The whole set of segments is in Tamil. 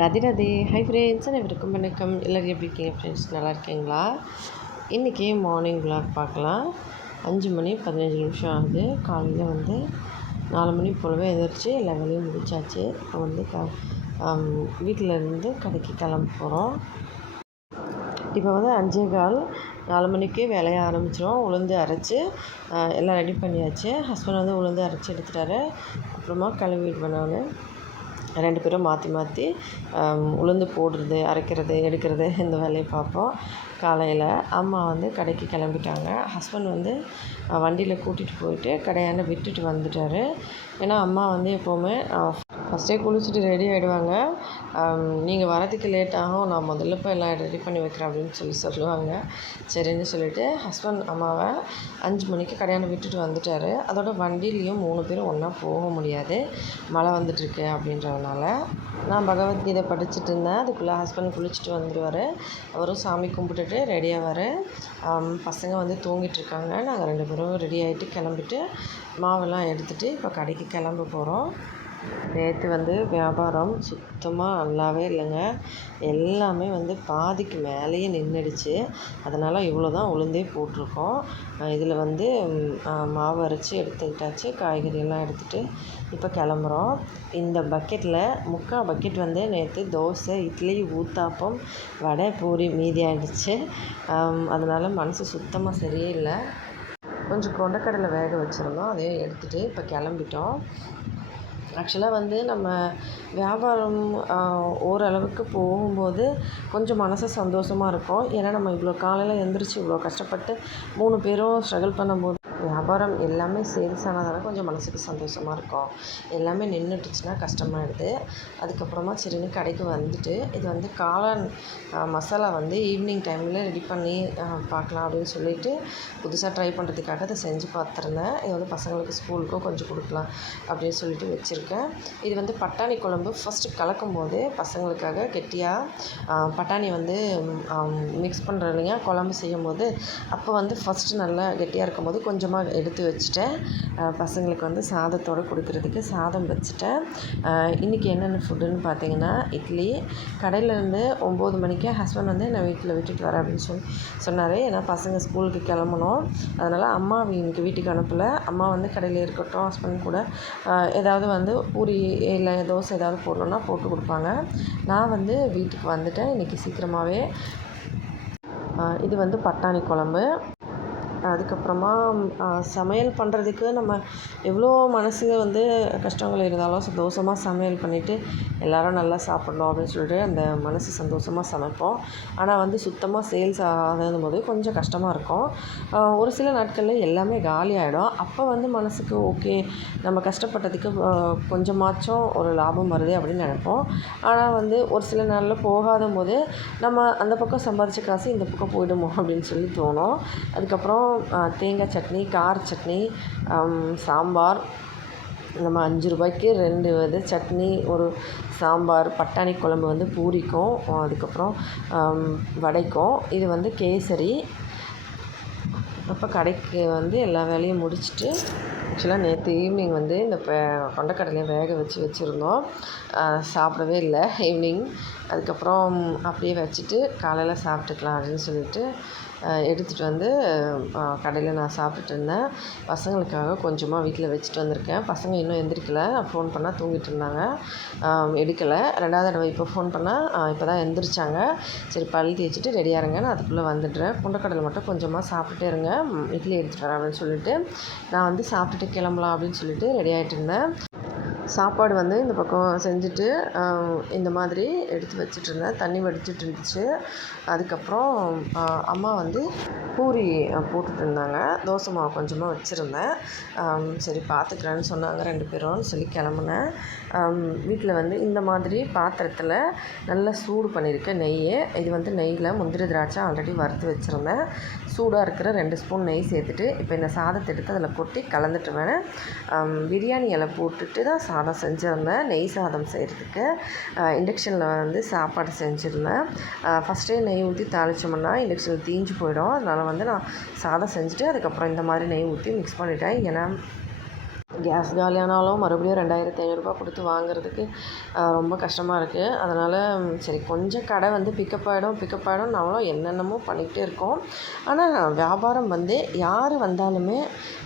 ராதே ராதே. ஹை ஃப்ரெண்ட்ஸ், அனைவருக்கும் வணக்கம். எல்லோரும் எப்படி இருக்கீங்க ஃப்ரெண்ட்ஸ்? நல்லா இருக்கீங்களா? இன்றைக்கி மார்னிங் விளாக் பார்க்கலாம். 5 மணி 15 நிமிஷம் ஆகுது. காலையில் 4 மணி போலவே எந்திரிச்சு எல்லா வேலையும் முடிச்சாச்சு. இப்போ வீட்டில் இருந்து கடைக்கு கிளம்ப போகிறோம். இப்போ 5:15, 4 மணிக்கே வேலையை ஆரம்பிச்சிடும். உளுந்து அரைச்சி எல்லாம் ரெடி பண்ணியாச்சு. ஹஸ்பண்ட் உளுந்து அரைச்சி எடுத்துட்டாரு. அப்புறமா கழுவிடுவேன். நான் 2 பேரும் மாற்றி மாற்றி உளுந்து போடுறது, அரைக்கிறது, எடுக்கிறது இந்த வேலையை பார்ப்போம். காலையில் அம்மா கடைக்கு கிளம்பிட்டாங்க. ஹஸ்பண்ட் வண்டியில் கூட்டிகிட்டு போயிட்டு கடையாண்ட விட்டுட்டு வந்துட்டார். ஏன்னா அம்மா எப்போவுமே ஃபஸ்ட்டே குளிச்சுட்டு ரெடி ஆகிடுவாங்க. நீங்கள் வரதுக்கு லேட் ஆகும், நான் முதல்ல போய் எல்லாம் ரெடி பண்ணி வைக்கிறேன் அப்படின்னு சொல்லுவாங்க. சரின்னு சொல்லிவிட்டு ஹஸ்பண்ட் அம்மாவை 5 மணிக்கு கடையாண்ட விட்டுட்டு வந்துட்டார். அதோட வண்டியிலையும் 3 பேரும் ஒன்றா போக முடியாது, மழை வந்துட்டுருக்கு அப்படின்றதுனால. நான் பகவத்கீதை படிச்சுட்டு இருந்தேன். அதுக்குள்ளே ஹஸ்பண்ட் குளிச்சுட்டு வந்துடுவார். அவரும் சாமி கும்பிட்டுட்டு ரெடியாவார். பசங்க தூங்கிட்டுருக்காங்க. நாங்கள் 2 பேரும் ரெடி ஆகிட்டு கிளம்பிட்டு மாவெல்லாம் எடுத்துகிட்டு இப்போ கடைக்கு கிளம்ப போகிறோம். நேற்று வியாபாரம் சுத்தமாக நல்லாவே இல்லைங்க. எல்லாமே பாதிக்கு மேலேயே நின்றுடுச்சு. அதனால் இவ்வளோ தான் உளுந்தே போட்டிருக்கோம். இதில் மாவு அரைச்சி எடுத்துக்கிட்டாச்சு. காய்கறியெல்லாம் எடுத்துகிட்டு இப்போ கிளம்புறோம். இந்த பக்கெட்டில் 3/4 பக்கெட் நேற்று தோசை, இட்லி, ஊத்தாப்பம், வடை, பூரி மீதி ஆகிடுச்சு. அதனால் மனசு சுத்தமாக சரியே இல்லை. கொஞ்சம் கொண்டக்கடலை வேக வச்சுருந்தோம், அதையும் எடுத்துகிட்டு இப்போ கிளம்பிட்டோம். ஆக்சுவலாக நம்ம வியாபாரம் ஓரளவுக்கு போகும்போது கொஞ்சம் மனசு சந்தோஷமாக இருக்கும். ஏன்னா நம்ம இவ்வளோ காலையில் எழுந்திரிச்சு இவ்வளோ கஷ்டப்பட்டு 3 பேரும் ஸ்ட்ரகிள் பண்ணும்போது வியாபாரம் எல்லாமே சேல்ஸ் ஆனதால் கொஞ்சம் மனசுக்கு சந்தோஷமாக இருக்கும். எல்லாமே நின்றுட்டுச்சுன்னா கஷ்டமாயிடுது. அதுக்கப்புறமா சரின்னு கடைக்கு வந்துட்டு இது காளான் மசாலா ஈவினிங் டைமில் ரெடி பண்ணி பார்க்கலாம் அப்படின்னு சொல்லிட்டு புதுசாக ட்ரை பண்ணுறதுக்காக அதை செஞ்சு பார்த்துருந்தேன். இது பசங்களுக்கு ஸ்கூலுக்கும் கொஞ்சம் கொடுக்கலாம் அப்படின்னு சொல்லிட்டு வச்சுருக்கேன். இது பட்டாணி குழம்பு ஃபஸ்ட்டு கலக்கும் போது பசங்களுக்காக கெட்டியாக பட்டாணி மிக்ஸ் பண்ணுறோம் இல்லையா, குழம்பு செய்யும் போது அப்போ ஃபஸ்ட்டு நல்லா கெட்டியாக இருக்கும் போது கொஞ்சமாக எடுத்து வச்சுட்டேன். பசங்களுக்கு சாதத்தோடு கொடுக்குறதுக்கு சாதம் வச்சுட்டேன். இன்றைக்கி என்னென்ன ஃபுட்டுன்னு பார்த்தீங்கன்னா, இட்லி. கடையிலேருந்து 9 மணிக்கே ஹஸ்பண்ட் என்னை வீட்டில் விட்டுட்டு வரேன் அப்படின்னு சொன்னார். ஏன்னா பசங்க ஸ்கூலுக்கு கிளம்பணும். அதனால் அம்மா இன்றைக்கி வீட்டுக்கு அனுப்பலை. அம்மா கடையில் இருக்கட்டும், ஹஸ்பண்ட் கூட ஏதாவது பூரி இல்லை தோசை ஏதாவது போடணுன்னா போட்டு கொடுப்பாங்க. நான் வீட்டுக்கு வந்துட்டேன் இன்றைக்கி சீக்கிரமாகவே. இது பட்டாணி குழம்பு. அதுக்கப்புறமா சமையல் பண்ணுறதுக்கு நம்ம எவ்வளோ மனசு கஷ்டங்கள் இருந்தாலும் சந்தோஷமாக சமையல் பண்ணிவிட்டு எல்லோரும் நல்லா சாப்பிட்ணும் அப்படின்னு சொல்லிட்டு அந்த மனசு சந்தோஷமாக சமைப்போம். ஆனால் சுத்தமாக சேல்ஸ் ஆகாதும் போது கொஞ்சம் கஷ்டமாக இருக்கும். ஒரு சில நாட்களில் எல்லாமே காலி ஆகிடும். அப்போ மனசுக்கு ஓகே, நம்ம கஷ்டப்பட்டதுக்கு கொஞ்சமாச்சும் ஒரு லாபம் வருது அப்படின்னு நினைப்போம். ஆனால் ஒரு சில நாளில் போகாத போது நம்ம அந்த பக்கம் சம்பாதிச்ச காசு இந்த பக்கம் போயிடுமோ அப்படின்னு சொல்லி தோணும். அதுக்கப்புறம் தேங்காய் சட்னி, கார சட்னி, சாம்பார், நம்ம 5 ரூபாய்க்கு 2 சட்னி, ஒரு சாம்பார், பட்டாணி குழம்பு பூரிக்கும், அதுக்கப்புறம் வடைக்கும். இது கேசரி. அப்போ கடைக்கு எல்லா வேலையும் முடிச்சுட்டு ஆக்சுவலாக நேற்று ஈவினிங் இந்த கொண்டக்கடலையை வேக வச்சுருந்தோம். சாப்பிடவே இல்லை ஈவினிங். அதுக்கப்புறம் அப்படியே வச்சுட்டு காலையில் சாப்பிட்டுக்கலாம் அப்படின்னு சொல்லிட்டு எடுத்துகிட்டு கடையில் நான் சாப்பிட்டுட்டு இருந்தேன். பசங்களுக்காக கொஞ்சமாக வீட்டில் வச்சுட்டு வந்திருக்கேன். பசங்க இன்னும் எந்திரிக்கலை. ஃபோன் பண்ணால் தூங்கிட்டு இருந்தாங்க, எடுக்கலை. 2வது தடவை இப்போ ஃபோன் பண்ணால் இப்போ தான் எந்திரிச்சாங்க. சரி பல் தேய்ச்சிட்டு ரெடியாக இருங்க, நான் அதுக்குள்ளே வந்துடுறேன், கொண்டக்கடலை மட்டும் கொஞ்சமாக சாப்பிட்டுட்டே இருங்க, இட்லி எடுத்துகிட்டு வரேன் அப்படின்னு சொல்லிட்டு நான் சாப்பிட்டுட்டு கிளம்பலாம் அப்படின்னு சொல்லிட்டு ரெடி ஆகிட்டு இருந்தேன். சாப்பாடு இந்த பக்கம் செஞ்சுட்டு இந்த மாதிரி எடுத்து வச்சுட்ருந்தேன். தண்ணி வடிச்சிட்டு இருந்துச்சு. அதுக்கப்புறம் அம்மா பூரி போட்டுட்டு இருந்தாங்க. தோசை மாவு கொஞ்சமாக வச்சுருந்தேன். சரி பார்த்துக்கிறேன்னு சொன்னாங்க 2 பேரும் சொல்லி கிளம்புனேன். வீட்டில் இந்த மாதிரி பாத்திரத்தில் நல்லா சூடு பண்ணியிருக்கேன் நெய். இது நெய்யில் முந்திரி திராட்சை ஆல்ரெடி வறுத்து வச்சுருந்தேன். சூடாக இருக்கிற 2 ஸ்பூன் நெய் சேர்த்துட்டு இப்போ இந்த சாதத்தை எடுத்து அதில் கொட்டி கலந்துட்டுவேன். பிரியாணி இலை போட்டுட்டு தான் சாதம் செஞ்சுருந்தேன். நெய் சாதம் செய்கிறதுக்கு இண்டக்ஷனில் சாப்பாடு செஞ்சுருந்தேன். ஃபஸ்ட்டே நெய் ஊற்றி தாளித்தோம்னா இண்டக்ஷனில் தீஞ்சு போயிடும். அதனால் நான் சாதம் செஞ்சுட்டு அதுக்கப்புறம் இந்த மாதிரி நெய் ஊற்றி மிக்ஸ் பண்ணிட்டேன். ஏன்னா கேஸ் காலியானாலும் மறுபடியும் 2500 கொடுத்து வாங்குறதுக்கு ரொம்ப கஷ்டமாக இருக்குது. அதனால் சரி கொஞ்சம் கடை வந்து பிக்கப் ஆகிடும் நாங்களும் என்னென்னமோ பண்ணிக்கிட்டே இருக்கோம். ஆனால் வியாபாரம் வந்து யார் வந்தாலுமே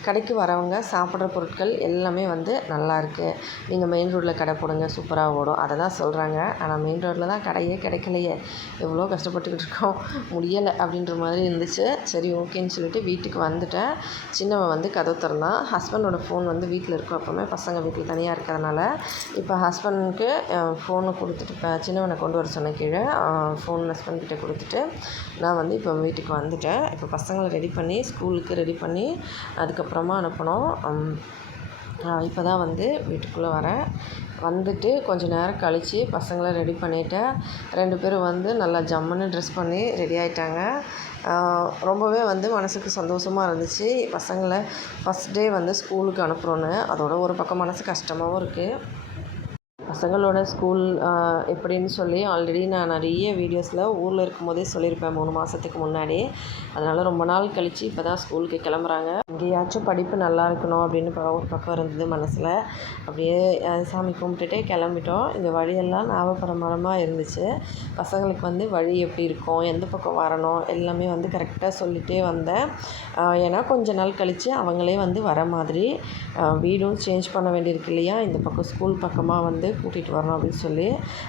கடைக்கு வரவங்க சாப்பிட்ற பொருட்கள் எல்லாமே வந்து நல்லாயிருக்கு. நீங்கள் மெயின் ரோட்டில் கடை போடுங்க சூப்பராக ஓடும், அதை தான் சொல்கிறாங்க. ஆனால் மெயின் ரோட்டில் தான் கடையே கிடைக்கலையே, எவ்வளோ கஷ்டப்பட்டுக்கிட்டு இருக்கோம், முடியலை அப்படின்ற மாதிரி இருந்துச்சு. சரி ஓகேன்னு சொல்லிட்டு வீட்டுக்கு வந்துட்டேன். சின்னவன் வந்து கதவு திறந்தான். ஹஸ்பண்டோட ஃபோன் வந்து வீட்டில் இருக்கும், எப்போவுமே பசங்க வீட்டில் தனியாக இருக்கிறதுனால. இப்போ ஹஸ்பண்டுக்கு ஃபோனை கொடுத்துட்டு இப்போ சின்னவனை கொண்டு வர சொன்ன கீழே ஃபோன் ஹஸ்பண்ட்கிட்ட கொடுத்துட்டு நான் வந்து இப்போ வீட்டுக்கு வந்துட்டேன். இப்போ பசங்களை ரெடி பண்ணி ஸ்கூலுக்கு ரெடி பண்ணி அதுக்கப்புறமா அனுப்பணும். இப்போ தான் வந்து வீட்டுக்குள்ளே வரேன். வந்துட்டு கொஞ்சம் நேரம் கழித்து பசங்களை ரெடி பண்ணிவிட்டேன். 2 பேரும் வந்து நல்லா ஜம்முன்னு ட்ரெஸ் பண்ணி ரெடி ஆகிட்டாங்க. ரொம்பவே வந்து மனதுக்கு சந்தோஷமாக இருந்துச்சு பசங்களை ஃபஸ்ட் டே வந்து ஸ்கூலுக்கு அனுப்புகிறோன்னு. அதோட ஒரு பக்கம் மனசு கஷ்டமாகவும் இருக்குது. பசங்களோட ஸ்கூல் எப்படின்னு சொல்லி ஆல்ரெடி நான் நிறைய வீடியோஸில் ஊரில் இருக்கும்போதே சொல்லியிருப்பேன் 3 மாதத்துக்கு முன்னாடி. அதனால் ரொம்ப நாள் கழித்து இப்போ தான் ஸ்கூலுக்கு கிளம்புறாங்க. எங்கேயாச்சும் படிப்பு நல்லா இருக்கணும் அப்படின்னு ஒரு பக்கம் இருந்தது மனசில். அப்படியே சாமி கும்பிட்டுட்டே கிளம்பிட்டோம். இந்த வழியெல்லாம் ஞாபகமாக இருந்துச்சு. பசங்களுக்கு வந்து வழி எப்படி இருக்கும், எந்த பக்கம் வரணும் எல்லாமே வந்து கரெக்டாக சொல்லிகிட்டே வந்தேன். ஏன்னா கொஞ்ச நாள் கழித்து அவங்களே வந்து வர மாதிரி வீடும் சேஞ்ச் பண்ண வேண்டியிருக்கு இல்லையா, இந்த பக்கம் ஸ்கூல் பக்கமாக வந்து கூட்டிகிட்டு வரணும் அப்படின்னு சொல்லி.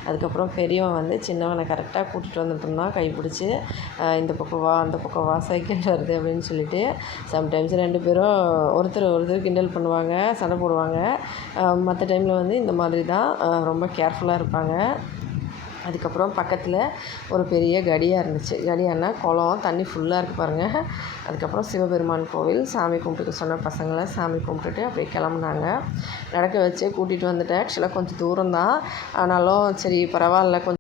அதுக்கப்புறம் பெரியவன் வந்து சின்னவனை கரெக்டாக கூட்டிகிட்டு வந்துட்டு இருந்தான் கைப்பிடிச்சி. இந்த பக்கம் வா அந்த பக்கம் வா சைக்கிள் வருது அப்படின்னு சொல்லிட்டு. சம்டைம்ஸ் 2 பேரும் ஒருத்தர் கிண்டல் பண்ணுவாங்க, சண்டை போடுவாங்க. மற்ற டைமில் வந்து இந்த மாதிரி தான் ரொம்ப கேர்ஃபுல்லாக இருப்பாங்க. அதுக்கப்புறம் பக்கத்தில் ஒரு பெரிய கடியாக இருந்துச்சு. கடியானா குளம், தண்ணி ஃபுல்லாக இருக்குது பாருங்கள். அதுக்கப்புறம் சிவபெருமான் கோவில் சாமி கும்பிட்டுக்க சொன்ன பசங்களை சாமி கும்பிட்டுட்டு அப்படியே கிளம்புனாங்க. நடக்க வச்சே கூட்டிகிட்டு வந்துட்டேன். ஆக்சுவலாக கொஞ்சம் தூரம் தான், ஆனாலும் சரி பரவாயில்ல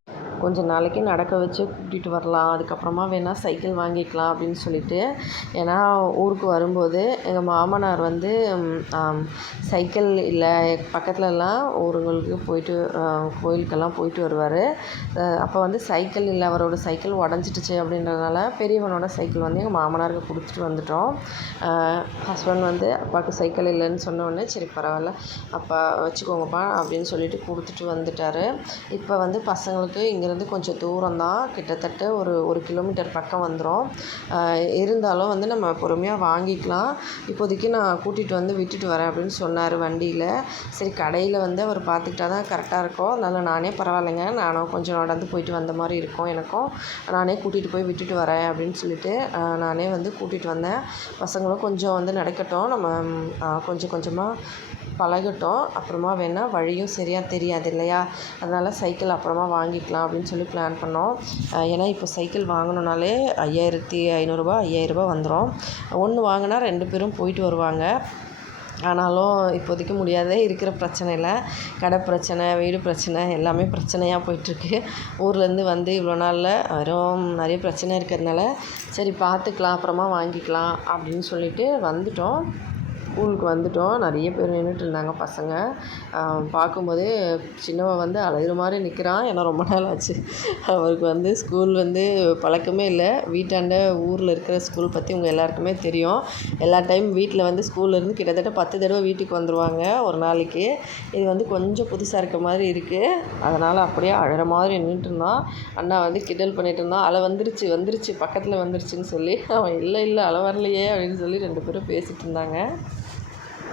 கொஞ்சம் நாளைக்கு நடக்க வச்சு கூட்டிகிட்டு வரலாம், அதுக்கப்புறமா வேணால் சைக்கிள் வாங்கிக்கலாம் அப்படின்னு சொல்லிட்டு. ஏன்னா ஊருக்கு வரும்போது எங்கள் மாமனார் வந்து சைக்கிள் இல்லை பக்கத்துலலாம் ஊருங்களுக்கு போயிட்டு கோயிலுக்கெல்லாம் போயிட்டு வருவார். அப்போ வந்து சைக்கிள் இல்லை, அவரோட சைக்கிள் உடஞ்சிட்டுச்சு அப்படின்றதுனால பெரியவனோட சைக்கிள் வந்து எங்கள் மாமனாருக்கு கொடுத்துட்டு வந்துட்டோம். ஹஸ்பண்ட் வந்து அப்பாவுக்கு சைக்கிள் இல்லைன்னு சொன்னோடனே சரி பரவாயில்ல அப்பா வச்சுக்கோங்கப்பா அப்படின்னு சொல்லிட்டு கொடுத்துட்டு வந்துட்டார். இப்போ வந்து பசங்களுக்கு இங்கே கொஞ்சம் தூரம் தான், கிட்டத்தட்ட ஒரு கிலோமீட்டர் பக்கம் வந்துடும். இருந்தாலும் வந்து நம்ம பொறுமையாக வாங்கிக்கலாம். இப்போதைக்கு நான் கூட்டிகிட்டு வந்து விட்டுட்டு வரேன் அப்படின்னு சொன்னார் வண்டியில். சரி கடையில் வந்து அவர் பார்த்துக்கிட்டா தான் கரெக்டாக இருக்கும். அதனால் நானே பரவாயில்லைங்க, நானும் கொஞ்சம் நடந்து போயிட்டு வந்த மாதிரி இருக்கும் எனக்கும், நானே கூட்டிகிட்டு போய் விட்டுட்டு வரேன் அப்படின்னு சொல்லிட்டு நானே வந்து கூட்டிகிட்டு வந்தேன். பசங்களும் கொஞ்சம் வந்து நடக்கட்டும், நம்ம கொஞ்சம் கொஞ்சமாக பழகட்டும், அப்புறமா வேணால் வழியும் சரியாக தெரியாது இல்லையா, அதனால் சைக்கிள் அப்புறமா வாங்கிக்கலாம் அப்படின்னு சொல்லி பிளான் பண்ணோம். ஏன்னா இப்போ சைக்கிள் வாங்கணுன்னாலே 5500 5000 வந்துடும். ஒன்று வாங்கினா 2 பேரும் போயிட்டு வருவாங்க. ஆனாலும் இப்போதைக்கு முடியாதே, இருக்கிற பிரச்சனையில் கடை பிரச்சனை, வீடு பிரச்சனை எல்லாமே பிரச்சனையாக போயிட்டுருக்கு. ஊர்லேருந்து வந்து இவ்வளோ நாளில் வெறும் நிறைய பிரச்சனை இருக்கிறதுனால சரி பார்த்துக்கலாம் அப்புறமா வாங்கிக்கலாம் அப்படின்னு சொல்லிட்டு வந்துட்டோம். ஸ்கூலுக்கு வந்துட்டோம். நிறைய பேர் நின்றுட்டு இருந்தாங்க பசங்க. பார்க்கும்போதே சின்னவன் வந்து அழுகிற மாதிரி நிற்கிறான். ஏன்னா ரொம்ப நாள் ஆச்சு, அவருக்கு வந்து ஸ்கூல் வந்து பழக்கமே இல்லை. வீட்டாண்ட ஊரில் இருக்கிற ஸ்கூல் பற்றி உங்கள் எல்லாருக்குமே தெரியும். எல்லா டைம் வீட்டில் வந்து ஸ்கூல்லேருந்து கிட்டத்தட்ட 10 தடவை வீட்டுக்கு வந்துடுவாங்க ஒரு நாளைக்கு. இது வந்து கொஞ்சம் புதுசாக இருக்க மாதிரி இருக்குது. அதனால் அப்படியே அழுகிற மாதிரி நின்றுட்டு இருந்தான். அண்ணா வந்து கிண்டல் பண்ணிகிட்டு இருந்தான், அலை வந்துருச்சு பக்கத்தில் வந்துருச்சுன்னு சொல்லி. அவன் இல்லை அலை வரலையே அப்படின்னு சொல்லி 2 பேரும் பேசிகிட்டு இருந்தாங்க.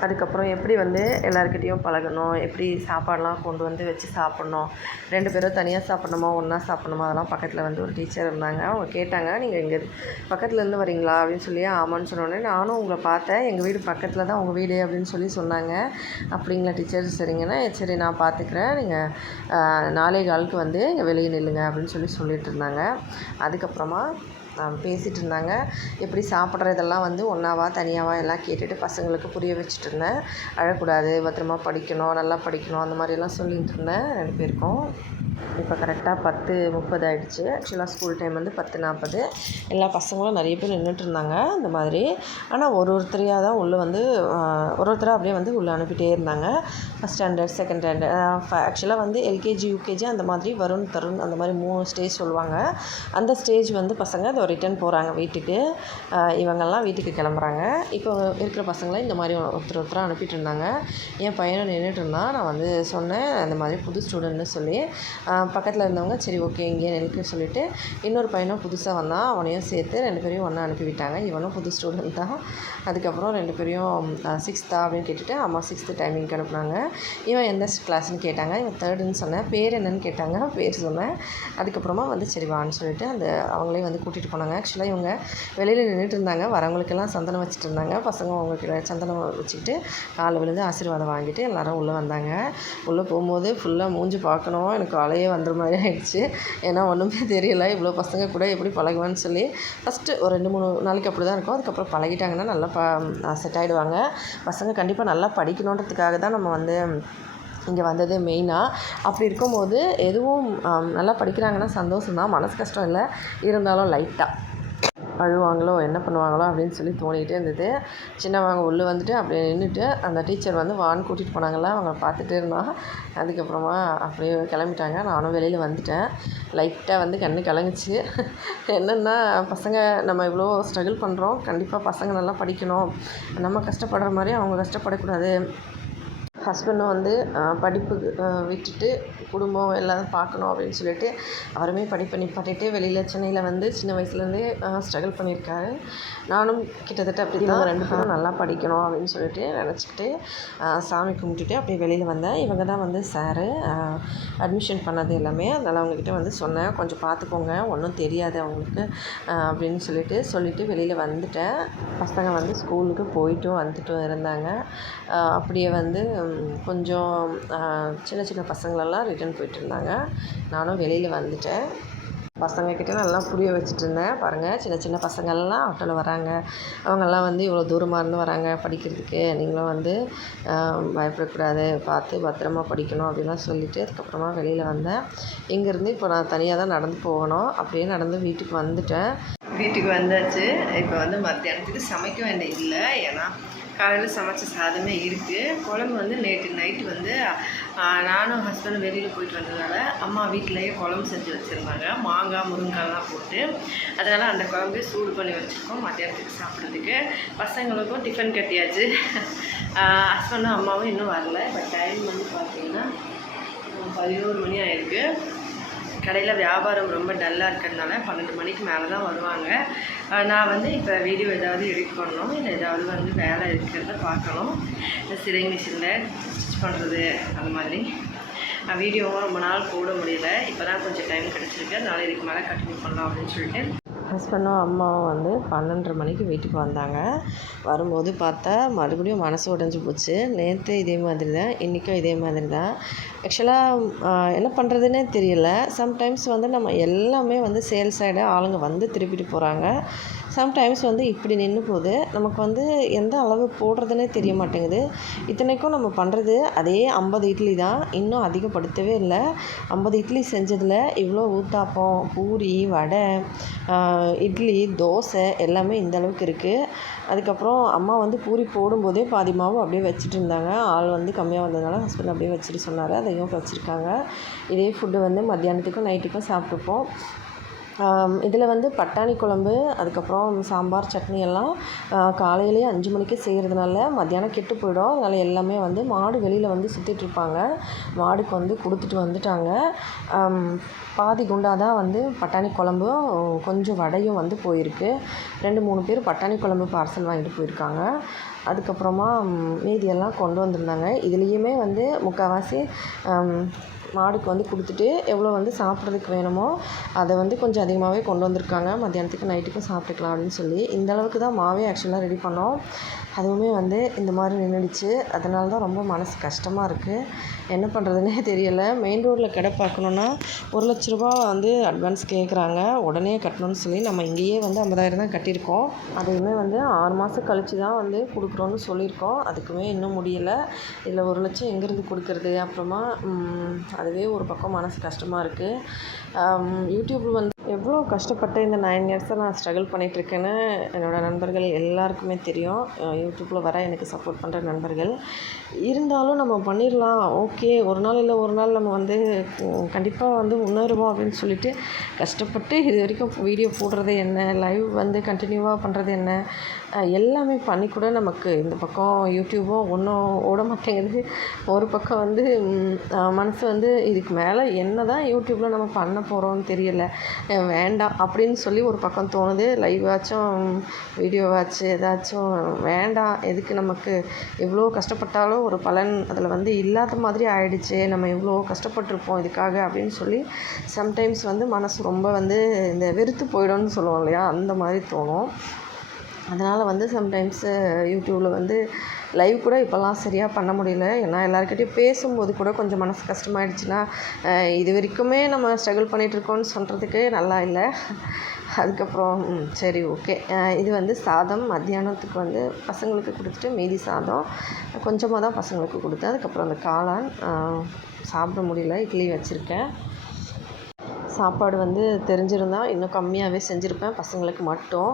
அதுக்கப்புறம் எப்படி வந்து எல்லாருக்கிட்டேயும் பழகணும், எப்படி சாப்பாடெலாம் கொண்டு வந்து வச்சு சாப்பிட்ணும், 2 பேரும் தனியாக சாப்பிட்ணுமா ஒன்றா சாப்பிட்ணுமா, அதெல்லாம் பக்கத்தில் வந்து ஒரு டீச்சர் இருந்தாங்க. அவங்க கேட்டாங்க, நீங்கள் இங்கே பக்கத்துலேருந்து வரீங்களா அப்படின்னு சொல்லி. ஆமான்னு சொன்னோடனே நானும் உங்களை பார்த்தேன், எங்கள் வீடு பக்கத்தில் தான் உங்கள் வீடு அப்படின்னு சொல்லி சொன்னாங்க. அப்படிங்களா டீச்சர், சரிங்கண்ணா, சரி நான் பார்த்துக்கிறேன், நீங்கள் 4:15 வந்து இங்கே வெளியே நில்லுங்க அப்படின்னு சொல்லிட்டு இருந்தாங்க. அதுக்கப்புறமா பேசிகிட்டு இருந்தாங்க. எப்படி சாப்பிட்றதெல்லாம் வந்து ஒன்றாவா தனியாவா எல்லாம் கேட்டுட்டு பசங்களுக்கு புரிய வச்சுட்டு இருந்தேன். அழக்கூடாது, பத்திரமா படிக்கணும், நல்லா படிக்கணும், அந்த மாதிரியெல்லாம் சொல்லிகிட்டு இருந்தேன் 2 பேருக்கும். இப்போ கரெக்டாக 10:30 ஆகிடுச்சு. ஆக்சுவலாக ஸ்கூல் டைம் வந்து 10:40. எல்லா பசங்களும் நிறைய பேர் நின்றுட்டு இருந்தாங்க இந்த மாதிரி. ஆனால் ஒருத்தரையாக தான் உள்ளே வந்து ஒருத்தராக அப்படியே வந்து உள்ளே அனுப்பிட்டே இருந்தாங்க. ஃபஸ்ட் ஸ்டாண்டர்ட், செகண்ட் ஸ்டாண்டர்ட், ஆக்சுவலாக வந்து எல்கேஜி, யூகேஜி அந்த மாதிரி வருண், தருண் அந்த மாதிரி 3 ஸ்டேஜ் சொல்லுவாங்க. அந்த ஸ்டேஜ் வந்து பசங்க அதை ரிட்டர்ன் போகிறாங்க வீட்டுக்கு. இவங்கெல்லாம் வீட்டுக்கு கிளம்புறாங்க. இப்போ இருக்கிற பசங்களை இந்த மாதிரி ஒருத்தராக அனுப்பிட்டு இருந்தாங்க. என் பையனை நின்றுட்டு இருந்தான். நான் வந்து சொன்னேன் இந்த மாதிரி புது ஸ்டூடெண்ட்னு சொல்லி. பக்கத்தில் இருந்தவங்க சரி ஓகே இங்கேயே நினைக்க சொல்லிவிட்டு இன்னொரு பையனும் புதுசாக வந்தான். அவனையும் சேர்த்து 2 பேரையும் ஒன்றா அனுப்பிவிட்டாங்க. இவனும் புது ஸ்டூடெண்ட் தான். அதுக்கப்புறம் 2 பேரையும் 6th அப்படின்னு கேட்டுட்டு அம்மா 6th டைமிங்க்கு அனுப்புனாங்க. இவன் எந்த கிளாஸ்ன்னு கேட்டாங்க. இவன் 3ர்டுன்னு சொன்னேன். பேர் என்னன்னு கேட்டாங்க. பேர் சொன்னேன். அதுக்கப்புறமா வந்து சரி வான்னு சொல்லிட்டு அவங்களே வந்து கூட்டிகிட்டு போனாங்க. ஆக்சுவலாக இவங்க வெளியில் நின்றுட்டு இருந்தாங்க. வரவங்களுக்கெல்லாம் சந்தனம் வச்சுட்டு இருந்தாங்க. பசங்க அவங்களுக்கு சந்தனம் வச்சுக்கிட்டு காலை விழுந்து ஆசீர்வாதம் வாங்கிட்டு எல்லோரும் உள்ளே வந்தாங்க. உள்ளே போகும்போது ஃபுல்லாக மூஞ்சி பார்க்கணும். எனக்கு அலையே வந்துற மாதிரி ஆகிடுச்சு. ஏன்னா ஒன்றுமே தெரியல. இவ்வளோ பசங்க கூட எப்படி பழகுவான்னு சொல்லி. ஃபஸ்ட்டு ஒரு 2-3 நாளைக்கு அப்படி தான் இருக்கும். அதுக்கப்புறம் பழகிட்டாங்கன்னா நல்லா செட் ஆகிடுவாங்க. பசங்க கண்டிப்பாக நல்லா படிக்கணுன்றதுக்காக தான் நம்ம வந்து இங்கே வந்தது மெயினாக. அப்படி இருக்கும்போது எதுவும் நல்லா படிக்கிறாங்கன்னா சந்தோஷம் தான், மனசு கஷ்டம் இல்லை. இருந்தாலும் லைட்டாக அழுவாங்களோ என்ன பண்ணுவாங்களோ அப்படின்னு சொல்லி தோணிகிட்டே இருந்தது. சின்னவங்க உள்ளே வந்துட்டு அப்படியே நின்றுட்டு அந்த டீச்சர் வந்து வான்னு கூட்டிகிட்டு போனாங்களா, அவங்க பார்த்துட்டே இருந்தான். அதுக்கப்புறமா அப்படியே கிளம்பிட்டாங்க. நானும் வெளியில் வந்துட்டேன். லைட்டாக வந்து கண்ணு கலங்குச்சு. என்னென்னா பசங்க நம்ம இவ்வளோ ஸ்ட்ரகிள் பண்ணுறோம், கண்டிப்பாக பசங்க நல்லா படிக்கணும், நம்ம கஷ்டப்படுற மாதிரி அவங்க கஷ்டப்படக்கூடாது. ஹஸ்பண்டும் வந்து படிப்புக்கு விட்டுட்டு குடும்பம் எல்லாம் பார்க்கணும் அப்படின்னு சொல்லிட்டு அவருமே படிப்பை நிப்பாட்டிட்டு வெளியில் சென்னையில் வந்து சின்ன வயசுலேருந்தே ஸ்ட்ரகிள் பண்ணியிருக்காரு. நானும் கிட்டத்தட்ட அப்படி தான் 2 பேரும் நல்லா படிக்கணும் அப்படின்னு சொல்லிட்டு நினச்சிக்கிட்டு சாமி கும்பிட்டுட்டு அப்படியே வெளியில் வந்தேன். இவங்க தான் வந்து சாரு அட்மிஷன் பண்ணது எல்லாமே. அதனால் அவங்கக்கிட்ட வந்து சொன்னேன், கொஞ்சம் பார்த்துக்கோங்க, ஒன்றும் தெரியாது அவங்களுக்கு அப்படின்னு சொல்லிவிட்டு வெளியில் வந்துட்டேன். பசங்க வந்து ஸ்கூலுக்கு போயிட்டும் வந்துட்டும் இருந்தாங்க. அப்படியே வந்து கொஞ்சம் சின்ன சின்ன பசங்களெல்லாம் ரிட்டர்ன் போயிட்டுருந்தாங்க. நானும் வெளியில் வந்துட்டேன். பசங்கக்கிட்ட நல்லா புரிய வச்சுட்டு இருந்தேன். பாருங்கள், சின்ன சின்ன பசங்கள்லாம் ஆட்டோவில் வராங்க. அவங்கெல்லாம் வந்து இவ்வளோ தூரமாக இருந்து வராங்க படிக்கிறதுக்கு. நீங்களும் வந்து பயப்படக்கூடாது, பார்த்து பத்திரமா படிக்கணும் அப்படின்லாம் சொல்லிவிட்டு அதுக்கப்புறமா வெளியில் வந்தேன். இங்கேருந்து இப்போ நான் தனியாக தான் நடந்து போகணும். அப்படியே நடந்து வீட்டுக்கு வந்துட்டேன். வீட்டுக்கு வந்தாச்சு. இப்போ வந்து மத்தியானத்துக்கு சமைக்க வேண்டியதில்லை. ஏன்னா காலையில் சமைச்ச சாதமே இருக்குது. குழம்பு வந்து நேற்று நைட்டு வந்து நானும் ஹஸ்பண்டும் வெளியில் போயிட்டு வந்ததுனால அம்மா வீட்டிலையே குழம்பு செஞ்சு வச்சுருந்தாங்க. மாங்காய், முருங்காய்லாம் போட்டு. அதனால் அந்த குழம்பு சூடு பண்ணி வச்சுருக்கோம் மத்தியானத்துக்கு சாப்பிட்றதுக்கு. பசங்களுக்கும் டிஃபன் கட்டியாச்சு. ஹஸ்பண்டும் அம்மாவும் இன்னும் வரல. இப்போ டைம் வந்து பார்த்திங்கன்னா 11 மணி ஆகிருக்கு. கடையில் வியாபாரம் ரொம்ப டல்லாக இருக்கிறதுனால 12 மணிக்கு மேலே தான் வருவாங்க. நான் வந்து இப்போ வீடியோ ஏதாவது எடிட் பண்ணணும், இல்லை ஏதாவது வந்து வேலை இருக்கிறத பார்க்கணும். இந்த சிலை மிஷினில் ஸ்டிச் பண்ணுறது அந்த மாதிரி. வீடியோவும் ரொம்ப நாள் போட முடியல. இப்போ தான் கொஞ்சம் டைம் கிடச்சிருக்கு. அதனால் இதுக்கு மேலே கண்டினியூ பண்ணலாம் அப்படின்னு சொல்லிட்டு ஹஸ்பண்டும் அம்மாவும் வந்து 12:30 மணிக்கு வீட்டுக்கு வந்தாங்க. வரும்போது பார்த்தா மறுபடியும் மனசு உடைஞ்சு போச்சு. நேற்று இதே மாதிரி தான், இன்றைக்கும் இதே மாதிரி தான். ஆக்சுவலாக என்ன பண்ணுறதுன்னே தெரியல. சம்டைம்ஸ் வந்து நம்ம எல்லாமே வந்து சேல்ஸ் சைடு ஆளுங்க வந்து திருப்பிட்டு போகிறாங்க. சம்டைம்ஸ் வந்து இப்படி நின்று போகுது. நமக்கு வந்து எந்த அளவு போடுறதுனே தெரிய மாட்டேங்குது. இத்தனைக்கும் நம்ம பண்ணுறது அதே 50 இட்லி தான். இன்னும் அதிகப்படுத்தவே இல்லை. 50 இட்லி செஞ்சதில் இவ்வளோ ஊத்தாப்பம், பூரி, வடை, இட்லி, தோசை எல்லாமே இந்த அளவுக்கு இருக்குது. அதுக்கப்புறம் அம்மா வந்து பூரி போடும்போதே பாதி மாவு அப்படியே வச்சுட்டு இருந்தாங்க. ஆள் வந்து கம்மியாக வந்ததுனால ஹஸ்பண்ட் அப்படியே வச்சுட்டு சொன்னார். அதையும் வச்சுருக்காங்க. இதே ஃபுட்டு வந்து மத்தியானத்துக்கும் நைட்டுக்கும் சாப்பிட்டுப்போம். இதில் வந்து பட்டாணி குழம்பு, அதுக்கப்புறம் சாம்பார், சட்னி எல்லாம் காலையிலேயே 5 மணிக்கே செய்கிறதுனால மத்தியானம் கெட்டு போயிடும். அதனால் எல்லாமே வந்து மாடு வெளியில் வந்து சுற்றிட்டுருப்பாங்க. மாடுக்கு வந்து கொடுத்துட்டு வந்துட்டாங்க. பாதி குண்டா தான் வந்து பட்டாணி குழம்பும் கொஞ்சம் வடையும் வந்து போயிருக்கு. 2-3 பேர் பட்டாணி குழம்பு பார்சல் வாங்கிட்டு போயிருக்காங்க. அதுக்கப்புறமா மீதியெல்லாம் கொண்டு வந்திருந்தாங்க. இதுலேயுமே வந்து முக்கால்வாசி மாடுக்கு வந்து கொடுத்துட்டு எவ்வளோ வந்து சாப்பிட்றதுக்கு வேணுமோ அதை வந்து கொஞ்சம் அதிகமாகவே கொண்டு வந்திருக்காங்க. மத்தியானத்துக்கு நைட்டுக்கும் சாப்பிட்டுக்கலாம் அப்படின்னு சொல்லி. இந்த அளவுக்கு தான் மாவே ஆக்சுவலாக ரெடி பண்ணோம். அதுவுமே வந்து இந்த மாதிரி நின்றுடுச்சு. அதனால தான் ரொம்ப மனசு கஷ்டமாக இருக்குது. என்ன பண்ணுறதுன்னே தெரியலை. மெயின் ரோட்டில் கடை பார்க்கணுன்னா ரூ. 1,00,000 வந்து அட்வான்ஸ் கேட்குறாங்க. உடனே கட்டணும்னு சொல்லி நம்ம இங்கேயே வந்து 50,000 தான் கட்டியிருக்கோம். அதையுமே வந்து 6 மாதம் கழித்து தான் வந்து கொடுக்குறோன்னு சொல்லியிருக்கோம். அதுக்குமே இன்னும் முடியலை. இதில் 1,00,000 எங்கேருந்து கொடுக்குறது? அப்புறமா அதுவே ஒரு பக்கம் மனசு கஷ்டமாக இருக்குது. யூடியூப்பில் வந்து எவ்வளோ கஷ்டப்பட்டு இந்த 9 இயர்ஸாக நான் ஸ்ட்ரகிள் பண்ணிகிட்ருக்கேன்னு என்னோடய நண்பர்கள் எல்லாருக்குமே தெரியும். யூடியூப்பில் வர எனக்கு சப்போர்ட் பண்ணுற நண்பர்கள். இருந்தாலும் நம்ம பண்ணிடலாம், ஓகே, ஒரு நாள் இல்லை ஒரு நாள் நம்ம வந்து கண்டிப்பாக வந்து முன்னேறுவோம் அப்படின்னு சொல்லிட்டு கஷ்டப்பட்டு இது வரைக்கும் வீடியோ போடுறது என்ன, லைவ் வந்து கண்டினியூவாக பண்ணுறது என்ன, எல்லாமே பண்ணி கூட நமக்கு இந்த பக்கம் யூடியூபும் ஒன்றும் ஓட மாட்டேங்குது. ஒரு பக்கம் வந்து மனசு வந்து இதுக்கு மேலே என்ன தான் யூடியூப்பில் நம்ம பண்ண போகிறோம்னு தெரியலை, வேண்டாம் அப்படின்னு சொல்லி ஒரு பக்கம் தோணுது. லைவாச்சும் வீடியோவாச்சு ஏதாச்சும் வேண்டாம், எதுக்கு நமக்கு எவ்வளோ கஷ்டப்பட்டாலும் ஒரு பலன் அதில் வந்து இல்லாத மாதிரி ஆயிடுச்சு, நம்ம இவ்வளோ கஷ்டப்பட்டிருப்போம் இதுக்காக அப்படின்னு சொல்லி சம்டைம்ஸ் வந்து மனசு ரொம்ப வந்து இந்த வெறுத்து போயிடும்னு சொல்லுவோம் இல்லையா, அந்த மாதிரி தோணும். அதனால் வந்து சம்டைம்ஸு யூடியூப்பில் வந்து லைவ் கூட இப்போல்லாம் சரியாக பண்ண முடியல. ஏன்னா எல்லாருக்கிட்டையும் பேசும்போது கூட கொஞ்சம் மனசு கஷ்டமாயிடுச்சுன்னா, இது வரைக்குமே நம்ம ஸ்ட்ரகிள் பண்ணிகிட்ருக்கோன்னு சொல்கிறதுக்கு நல்லா இல்லை. அதுக்கப்புறம் சரி ஓகே, இது வந்து சாதம் மத்தியானத்துக்கு வந்து பசங்களுக்கு கொடுத்துட்டு மீதி சாதம் கொஞ்சமாக தான் பசங்களுக்கு கொடுத்தேன். அதுக்கப்புறம் அந்த காளான் சாப்பிட முடியல, இட்லி வச்சுருக்கேன். சாப்பாடு வந்து தெரிஞ்சிருந்தால் இன்னும் கம்மியாகவே செஞ்சுருப்பேன் பசங்களுக்கு மட்டும்.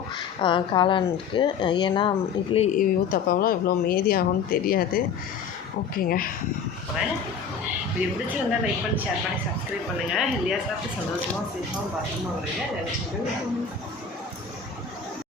காளானுக்கு ஏன்னா இட்லி ஊத்தப்பம்லாம் இவ்வளோ மீதி ஆகும்னு தெரியாது. ஓகேங்க, இது பிடிச்சிருந்தால் லைக் பண்ணி ஷேர் பண்ணி சப்ஸ்கிரைப் பண்ணுங்கள். ஹெல்தியாக சாப்பிட்டு சந்தோஷமாக சேஃபாக பத்திரமா வருங்க.